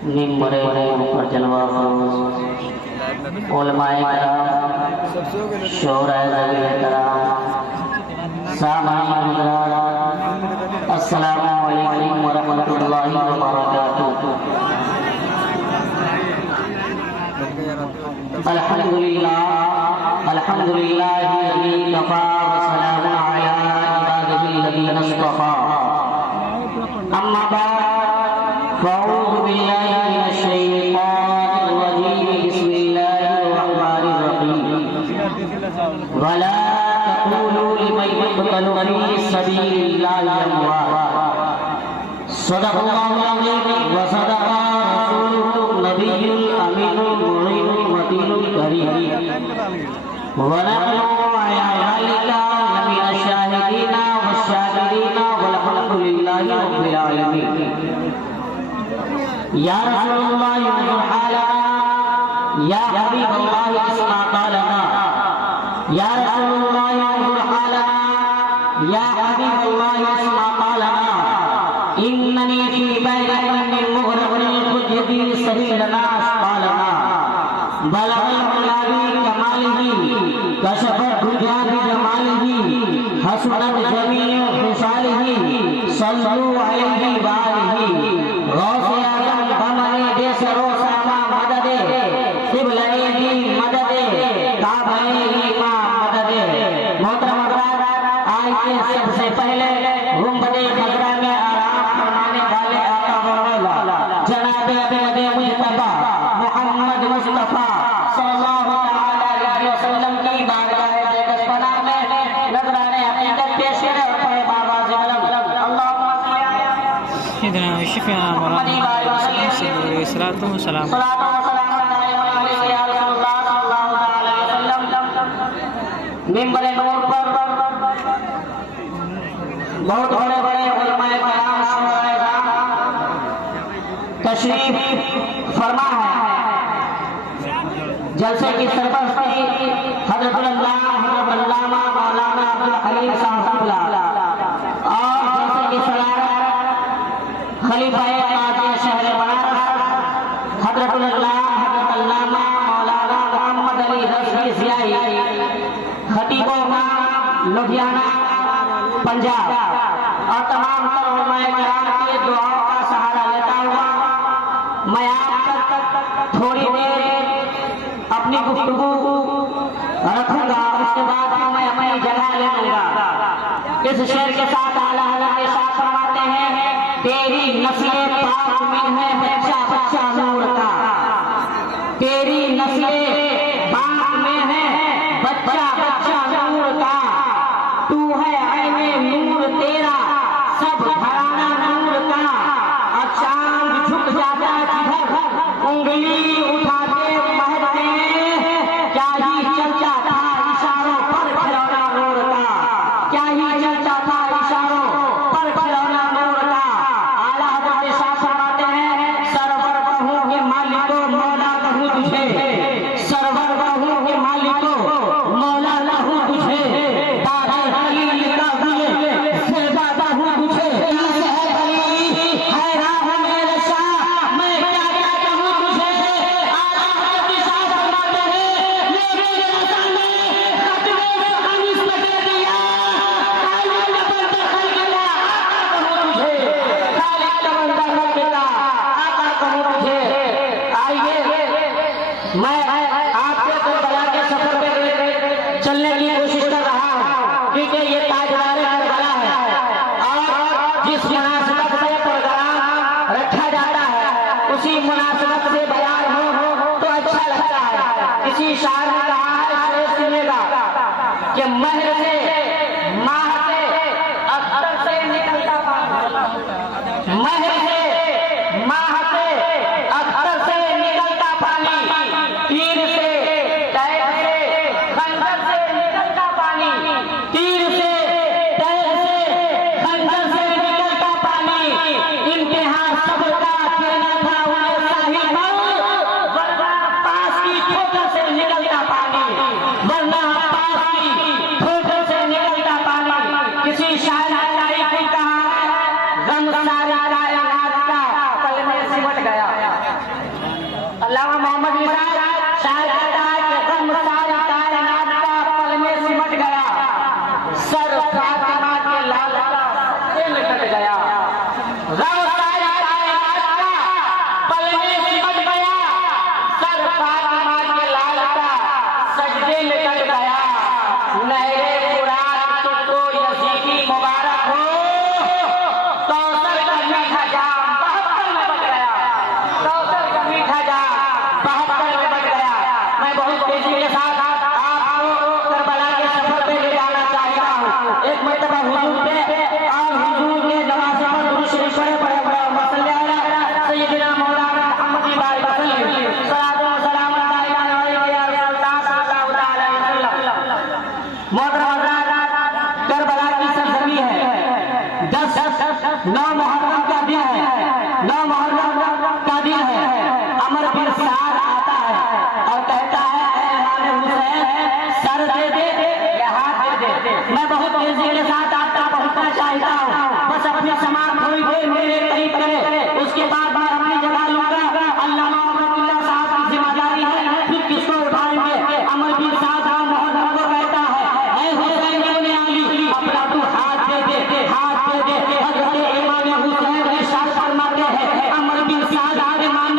मिंबर पर जलवा उलमाए कराम शोहराए कराम सामाईन हज़रात अस्सलामु अलैकुम व रहमतुल्लाहि व बरकातुहू। अल्हम्दुलिल्लाह कफ़ा व सलामुन अला इबादिहिल्लज़ीना इस्तफ़ा। अम्मा बाद फ़अऊज़ु बिल्लाहि मिनश शैतानिर रजीम। बिस्मिल्लाहिर रहमानिर रहीम। वला तक़ूलू लिमन युक़तलू फ़ी सबीलिल्लाहि अमवात। सदक़ल्लाहुल अज़ीम व सदक़ा रसूलुहुन नबियुल अमीनुल मुईनुल मतीनुल करीम। व नहनु अला ज़ालिका लमिनश शाहिदीना वश्शाकिरीना वल्हम्दुलिल्लाहि रब्बिल आलमीन। या रसूलल्लाह युज़हिर हालना या हबीबल्लाह इस्मा क़ालना। या रसूलल्लाह युज़हिर हालना या हबीबल्लाह इस्मा क़ालना। इन्ननी फी बैरिन मिन मुग़रबिल खुजबी सहीलना क़ालना। बलगल मुलावी कमालिही कशफत दुजा बिजमालिही हसनत जमीउ खुशालिही सल्लु अलैहि व आलिही। गौसे आज़म बमने देसरो सामा मददे क़िबलने दी मददे काबने ईमा मददे। मोहतरम हज़रात, आज के सबसे पहले गुंबदे खज़रा में आराम फरमाने वाले आका व मौला जनाब अहमद मुस्तफ़ा मोहम्मद मुस्तफ़ा सल्लल्लाहु अलैहि वसल्लम की बारगाह क़ुद्स पनाह में नज़राने हकीकत पेश करें और पढ़े बाबाज़ अलम अल्लाहुम्मा सल्लि अला सय्यिदना व शफ़ीना मौलाना सल्लल्लाहु अलैहि वसल्लम। मिंबर नूर पर बहुत बड़े बड़े उलमाए कराम शोहराए तशरीफ फरमा है। जलसे की सरपरस्ती हज़रत अल्लामा मौलाना अब्दुल हलीम साहब और जलसे की सदारत खलीफाए काज़ी शहर बनारस हज़रत अल्लामा मौलाना मोहम्मद अली रज़वी ज़ियाई खतीबों लुधियाना पंजाब और तमाम उलमाए कराम की दुआओं का सहारा लेता हुआ मैं आप तक थोड़ी देर अपनी गुफ्तगू रखूंगा। उसके बाद मैं अपनी जगह ले लूंगा। इस शेर के साथ आला हज़रत इरशाद फरमाते हैं, तेरी नस्लें पाक में है बच्चा बच्चा नूर का। तेरी नस्लें पाक में है बच्चा बच्चा नूर का। तू है ऐने नूर तेरा सब घराना नूर का। और चांद झुक जाता जिधर उंगली उठाते महते क्या ही चलता था इशारों पर खिलौना नूर का। क्या ही चलता था इशारों पर खिलौना नूर का। आला हज़रत इरशाद फरमाते हैं, सरवर कहूँ के मालिको मौला कहूँ तुझे। सरवर कहूँ के मालिको मौला कहूँ तुझे। दादा खलील का गुले से ज्यादा हूँ तुझे। है राह मेरे शाह मैं क्या क्या कहूँ तुझे। आला हज़रत इरशाद फरमाते हैं, मेरे रज़ा ने खत्मे ख़मीस लगा दिया। खालिद बंदा खलकिला आका कहूँ तुझे। खालिद बंदा खलकिला आका कहूँ तुझे। आइए मैं आपके करबला के सफर पे चलने की कोशिश कर रहा हूँ, क्योंकि ये ताजदार करबला है और जिस मुनासिबत से प्रोग्राम रखा जाता है उसी मुनासिबत से बयान हो तो अच्छा लगता है। किसी शायर ने कहा है, शेर सुनिएगा कि महर से माह से अख्तर से निकलता पानी। महर से माह से अख्तर से निकलता पानी। तीर से टैर से खंजर से निकलता पानी। तीर से टैर से खंजर से निकलता पानी। इम्तिहान सबका देना था उन्हें साहिल मौत, वरना पास की ठोकर से निकलता पानी। वरना पास की ठोकर से करबला की सरजमी है। 9 मुहर्रम का दिन है, 9 मुहर्रम का दिन है। अमर बिन साद आता है और कहता है इमाम हुसैन सर दे दे या हाथ दे दे। मैं बहुत तेजी के साथ आपका पहुंचना चाहता हूँ, बस अपने समान थोड़ी देर मेरे करीब करे, उसके बाद मैं अपनी जगह लूंगा। अल्लामा अब्दुल्ला साहब की जिम्मेदारी है, फिर किसको उठाएंगे। अमर बिन साद मुहर्रम को कहता है ऐ हुसैन इब्न अली अपना तू हाथ दे दे, हाथ दे दे। हजरत इमाम हुसैन इरशाद फरमाते हैं अमर बिन साद इमाम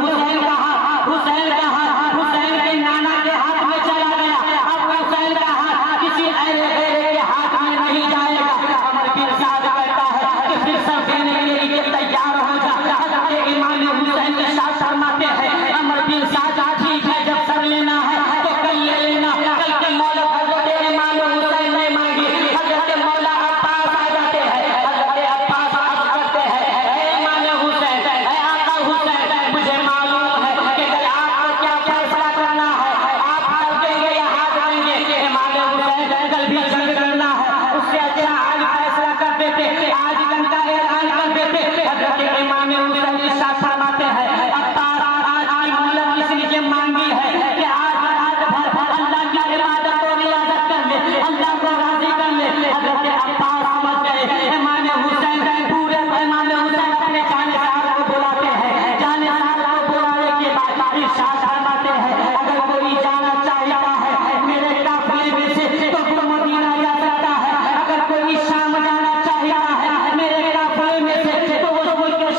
हुसैन का हाथ, हुसैन के नाना के हाथ में चला गया। अब हुसैन का हाथ किसी ऐरे के हाथ में नहीं जाएगा। अमर बिन साद कहता है कि फिर सब देने के लिए तैयार हो जा। हजरत इमाम हुसैन इरशाद फरमाते हैं अमर बिन साद ठीक है, जब सर लेना है तो कल ले लेना। कल की मोहलत हजरत इमाम हुसैन ने मांगी। हजरत मौला अब्बास आ जाते हैं, हजरत अब्बास अर्ज करते हैं ऐ इमाम हुसैन, ऐ आका हुसैन, मुझे मालूम है कि कल आपको क्या फैसला करना है, आप हाथ देंगे या हाथ देंगे। इमाम हुसैन कल भी जंग करना है, उससे अच्छा आज फैसला कर देते, आज जंग का ऐलान कर देते। हजरत इमाम हुसैन इरशाद फरमाते हैं अब्बास आज की मोहलत इसलिए मांगी है कि आज रात भर अल्लाह की इबादत और रियाजत कर ले, अल्लाह को राजी कर ले। हजरत अब्बास समझ गए इमाम हुसैन पूरे। इमाम हुसैन अपने जानेसार को बुलाते हैं, जानेसार को बुलाने के बाद इरशाद फरमाते हैं अगर कोई जाना चाहता है मेरे काफिले में से तो वो मदीना जा सकता है। अगर कोई शाम जाना चाहता है मेरे काफिले में से तो वो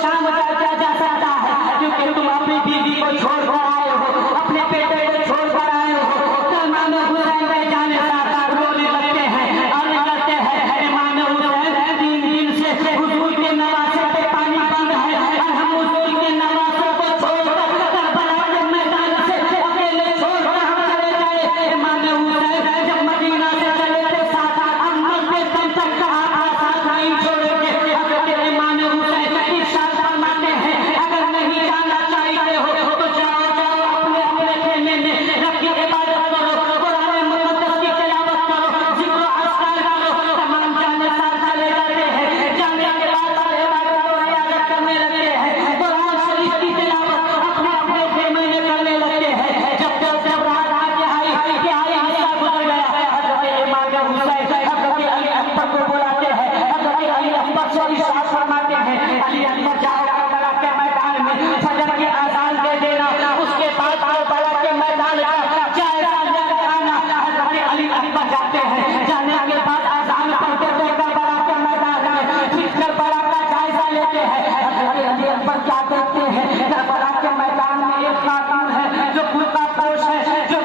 शाम जा सकता है, क्योंकि तुम अपनी बीवी को छोड़ कर आए हो, अपने बेटे को छोड़ कर आए हो। तो इमाम हुसैन के जानेसार रोने लगते हैं और कहते हैं इमाम हुसैन 3 दिन से हुजूर के नवासे पे पानी बंद है और हम हुजूर के नवासे को छोड़कर करबला के मैदान से अकेले छोड़कर हम चले जाए। इमाम हुसैन जब मदीना से चले थे साथ अम्मद के दम तक कहा साथ नहीं छोड़ेंगे। हजरत इमाम हुसैन इरशाद फरमाते हैं अगर नहीं जाना चाहते हो तो जाओ अपने अपने खेमे में रब की इबादत करो, कुरान मुकद्दस की तिलावत करो, जिक्र अस्कार करो। तमाम जानेसार चले जाते हैं, जाने के बाद इबादत और रियाजत करने लगते हैं, कुरान शरीफ की तिलावत अपने अपने खेमे में करने लगते हैं। जब रात आके आई हिस्सा गुजर गया। हजरत इमाम हुसैन हजरत अली अकबर को बुलाते हैं, हजरत अली अकबर से इरशाद फरमाते हैं अली अकबर जाओ करबला के मैदान में फजर की अजान दे देना, उसके बाद करबला के मैदान का जायजा लेकर आना। हजरत अली अकबर जाते हैं, जाने के बाद अजान पढ़ते थे करबला के मैदान में, फिर करबला का जायजा लेते हैं। हजरत अली अकबर क्या देखते हैं करबला के मैदान में एक खातून है जो बुर्का पोश है, जो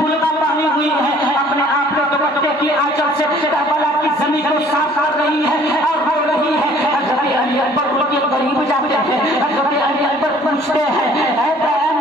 बुर्का पहनी हुई है, अपने आप को दुपट्टे की आंचल से करबला की जमीन को साफ कर रही है और रो रही है। हजरत अली अकबर उनके करीब जाते हैं, हजरत अली अकबर पूछते हैं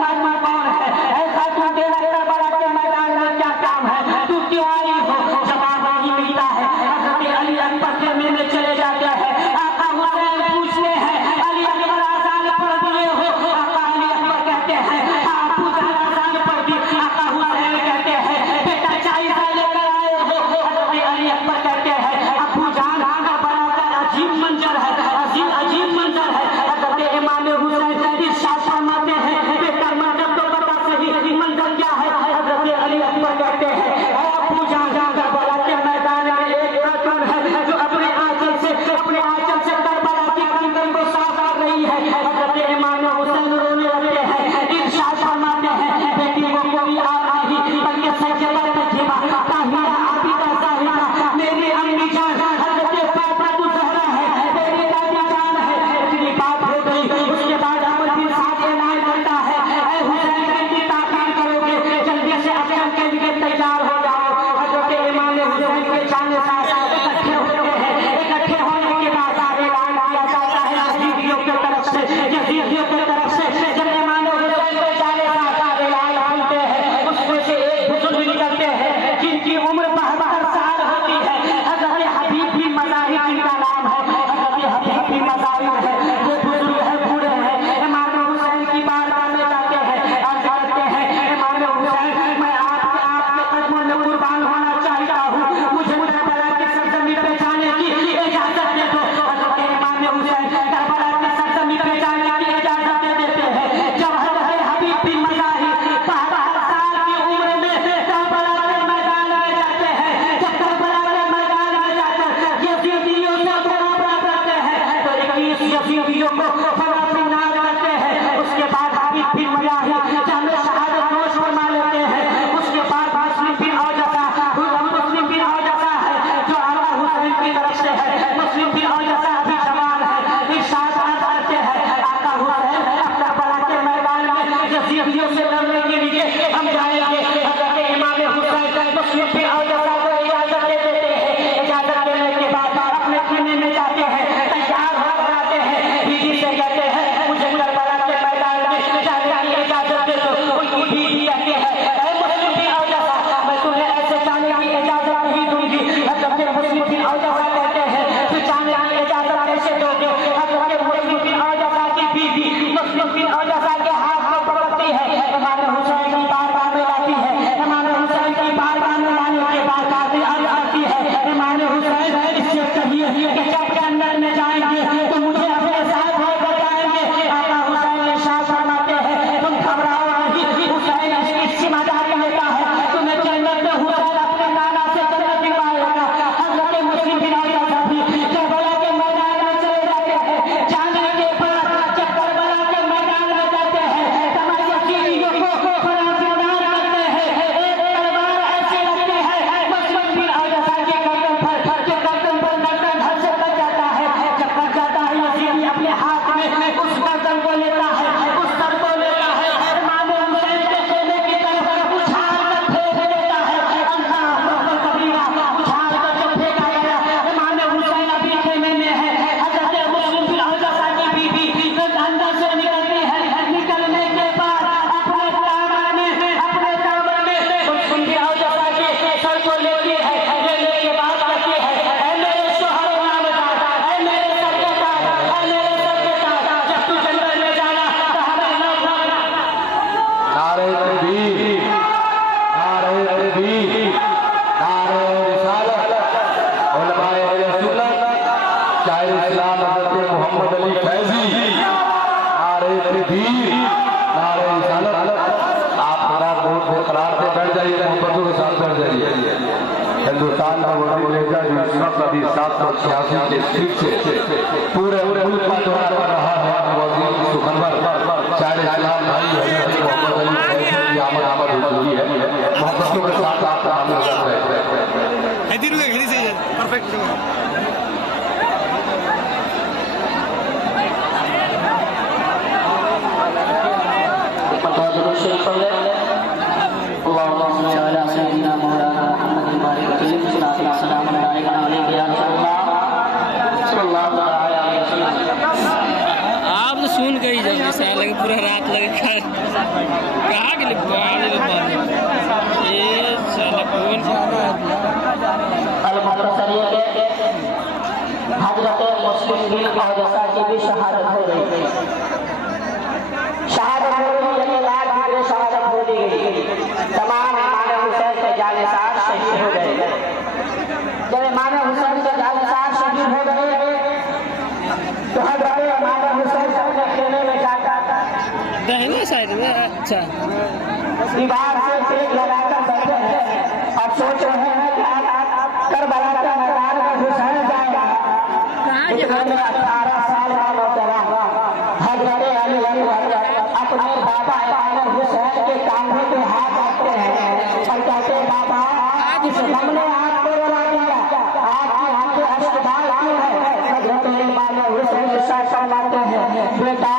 मामा कौन है, ऐसा तू तेरा करबला के मैदान में क्या काम है, तू क्यों आई हो। जवाब नहीं मिलता है। हजरत अली अकबर खेमे में चले जाते हैं। आका हुसैन पूछते हैं अली अकबर आजान पढ़ दिए हो। आका अली अकबर कहते हैं आप आजान पढ़ दी। आका हुसैन कहते हैं बेटा जायजा लेकर आए हो। हजरत अली अकबर कहते हैं अबू जान करबला का अजीब मंजर है, अजीब मंजर है। हजरत इमाम हुसैन इरशाद फरमाते हैं बेटा मंजर तो बता सही मंजर क्या है। हजरत अली अकबर कहते हैं अबू जान मुस्लिम फिर औजसा को इजाजत दे देते हैं। इजाजत देने के बाद अपने खाने में जाते हैं, तैयार हो कर आते हैं, बीवी से कहते हैं मुझे करबला के मैदान में जाने की इजाजत दे दो। उनकी बीवी कहती है ऐ मुस्लिम फिर औजसा, मैं तुम्हें ऐसे जाने की इजाजत नहीं दूंगी। हजरत मुस्लिम फिर औजसा कहते हैं फिर जाने की इजाजत कैसे दोगे? हजरत मुस्लिम फिर औजसा की बीवी मुस्लिम फिर औजसा के हाथ को पकड़ती है, इमाम हुसैन की बारगाह में लाती है। इमाम हुसैन की बारगाह में लाने के बाद अर्ज आती है इमाम हुसैन इससे कहिए कि जब जन्नत में जाएंगे तो मुझे अपने साथ लेकर जाएंगे। आका हुसैन ने शाह फरमाते हैं तुम घबराओ नहीं, हुसैन इसकी मजाक लेता है, तुम्हें जन्नत में हुसैन अपने नाना से जन्नत दिलवाएगा। हजरत मुस्लिम बिन औजसा भी करबला के मैदान में चले जाते हैं। जाने के बाद जब करबला के मैदान में जाते हैं तमाम यजीदियों को फराफिदार करते हैं। एक तलवार ऐसी लगती है मुस्लिम बिन औजसा के गर्दन पर, जो गर्दन पर गर्दन धड़ से कट जाता है। जब कट जाता है यजीदी अपने हाथ में उस गर्दन को लेता है, उस सर को लेता है, इमाम हुसैन के खेमे की तरफ उछाल कर फेंक देता है। अल्लाह अकबर कबीरा, उछाल कर जब फेंका गया इमाम हुसैन अभी खेमे में है। हजरत मुस्लिम बिन औजसा की बीवी अंदर से निकलती है। निकलने के बाद अपने दामन में मुस्लिम बिन औजसा के सर को लेती है। लेने के बाद कहती है ऐ मेरे शोहर नामदार, ऐ मेरे सर के ताज, ऐ मेरे सर के ताज, जब तू जंगल में जाना तो हमें न भूलना। नारे तकबीर, नारे तकबीर, नारे रिसालत, उलमाए अहले सुन्नत, शायर इस्लाम हज़रत मोहम्मद अली फैज़ी, नारे तकबीर, नारे रिसालत। आप थोड़ा बहुत बेकरार से बैठ जाइए, मोहब्बतों के साथ बैठ जाइए। हिंदुस्तान का वजीर नेता जो इस वक्त अभी 786 के सीट से पूरे मुल्क का दौरा कर रहा है, वजीर सुखनवर शायर इस्लाम भाई हज़रत मोहम्मद अली फैज़ी की आमद हो चुकी है। मोहब्बतों के साथ आप आमद कर रहे हैं। परफेक्ट। आप तो सुन के ही जाइए, साल लगे पूरा रात लगे कहाँ के लिए ये साला कौन अल-मुख्तसरिया के हजरत मुस्लिम बिन औजसा की भी शहादत हो गई। शहादत हो गई, ये बात भी शहादत हो दी गई। तमाम इमाम हुसैन के जानिसार शहीद हो गए। जब इमाम हुसैन के जानिसार शहीद हो गए तो हजरत इमाम हुसैन अपने खेमे में जाकर दाहिने साइड में। अच्छा, दीवार से पेट लगाकर बैठे हैं और सोच रहे हैं कि आज करबला के मैदान में हुसैन जाएगा। इतने में 18 साल का नौजवान हजरत अली अपने बाबा इमाम हुसैन के कांधे पे हाथ रखते हैं और कहते हैं बाबा इस गम ने आपको रुला दिया, आपकी आंखें अस्पताल क्यों है? हजरत इमाम हुसैन इरशाद फरमाते हैं बेटा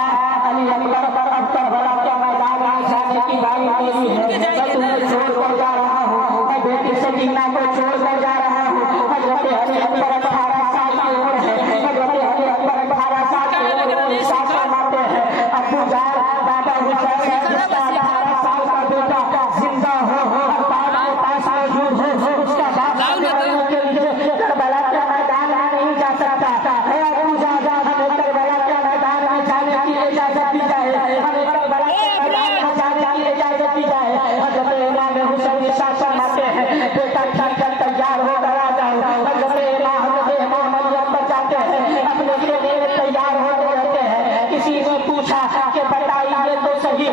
अली अकबर अब करबला के मैदान में जाने की बारी मेरी है। मैं तुम्हें छोड़ कर जा रहा हूँ, मैं बेटी सकीना को छोड़ कर जा रहा हूँ। हजरत अली अकबर 18 साल की उम्र है। हजरत अली अकबर 18 साल की उम्र में इरशाद फरमाते हैं अब्बू जान बाबा हुसैन जिसका 18 साल का बेटा जिंदा हो और बाप के पास मौजूद हो, उसका बाप करने के लिए करबला के मैदान में नहीं जा सकता है। अब्बू जान हमें करबला के मैदान में जाने की इजाजत दी जाए, हमें करबला के मैदान में जाने की इजाजत दी जाए। हजरत इमाम हुसैन इरशाद फरमाते हैं बेटा ठीक है तैयार हो कर आ जाओ। हजरत इमाम अली अकबर जाते हैं, अपने खेमे में तैयार होते रहते हैं। किसी ने पूछा कि बताइए तो सही